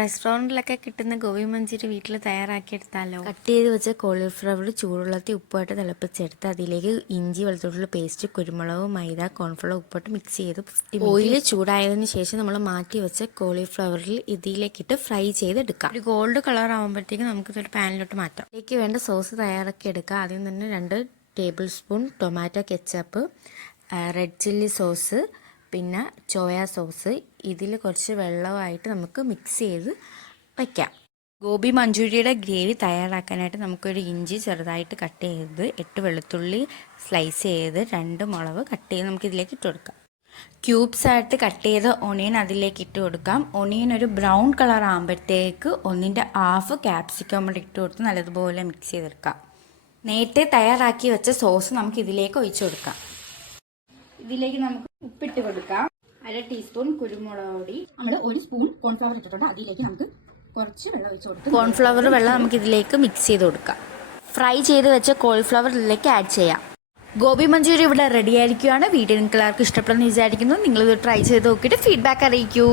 റെസ്റ്റോറൻറ്റിലൊക്കെ കിട്ടുന്ന ഗോബി മഞ്ചൂരി വീട്ടിൽ തയ്യാറാക്കിയെടുത്താലോ? കട്ട് ചെയ്ത് വെച്ച കോളിഫ്ലവർ ചൂടുവെള്ളത്തിൽ ഉപ്പായിട്ട് തിളപ്പിച്ചെടുത്ത് അതിലേക്ക് ഇഞ്ചി വെളുത്തുള്ളി പേസ്റ്റ് കുരുമുളക് മൈദ കോൺഫ്ലവർ ഉപ്പിട്ട് മിക്സ് ചെയ്ത് ഓയിൽ ചൂടായതിനു ശേഷം നമ്മൾ മാറ്റി വെച്ച കോളിഫ്ലവറിൽ ഇതിലേക്കിട്ട് ഫ്രൈ ചെയ്തെടുക്കാം. ഒരു ഗോൾഡ് കളർ ആകുമ്പോഴത്തേക്ക് നമുക്കിതൊരു പാനിലോട്ട് മാറ്റാം. ഇതിലേക്ക് വേണ്ട സോസ് തയ്യാറാക്കി എടുക്കാം. ആദ്യം തന്നെ 2 table spoon tomato ketchup, red chilli sauce, പിന്നെ സോയാ സോസ്. ഇതിൽ കുറച്ച് വെള്ളമായിട്ട് നമുക്ക് മിക്സ് ചെയ്ത് വയ്ക്കാം. ഗോബി മഞ്ചൂരിയുടെ ഗ്രേവി തയ്യാറാക്കാനായിട്ട് നമുക്കൊരു ഇഞ്ചി ചെറുതായിട്ട് കട്ട് ചെയ്ത് 8 വെളുത്തുള്ളി സ്ലൈസ് ചെയ്ത് 2 മുളക് കട്ട് ചെയ്ത് നമുക്കിതിലേക്ക് ഇട്ട് കൊടുക്കാം. ക്യൂബ്സ് ആയിട്ട് കട്ട് ചെയ്ത് ഒണിയൻ അതിലേക്ക് ഇട്ട് കൊടുക്കാം. ഒണിയൻ ഒരു ബ്രൗൺ കളർ ആകുമ്പോഴത്തേക്ക് 1/2 ക്യാപ്സിക്കം കൂടി ഇട്ട് കൊടുത്ത് നല്ലതുപോലെ മിക്സ് ചെയ്തെടുക്കാം. നേരത്തെ തയ്യാറാക്കി വെച്ച സോസ് നമുക്ക് ഇതിലേക്ക് ഒഴിച്ചു കൊടുക്കാം. ഇതിലേക്ക് നമുക്ക് ഉപ്പിട്ട് കൊടുക്കാം. 1/2 ടീസ്പൂൺ കുരുമുളക് പൊടി. നമ്മൾ 1 സ്പൂൺ കോൺഫ്ലവർ ഇട്ടിട്ടുണ്ട്. അതിലേക്ക് നമുക്ക് കുറച്ച് വെള്ളം ഒഴിച്ച് കൊടുക്കാം. കോൺഫ്ലവർ വെള്ളം നമുക്ക് ഇതിലേക്ക് മിക്സ് ചെയ്ത് കൊടുക്കാം. ഫ്രൈ ചെയ്ത് വെച്ച കോളിഫ്ലവർ ഇതിലേക്ക് ആഡ് ചെയ്യാം. ഗോബി മഞ്ചൂരി ഇവിടെ റെഡി ആയിരിക്കുകയാണ്. വീഡിയോ നിങ്ങൾക്ക് എല്ലാവർക്കും ഇഷ്ടപ്പെടുമെന്ന് വിചാരിക്കുന്നു. നിങ്ങളിത് ട്രൈ ചെയ്ത് നോക്കിയിട്ട് ഫീഡ്ബാക്ക് അറിയിക്കൂ.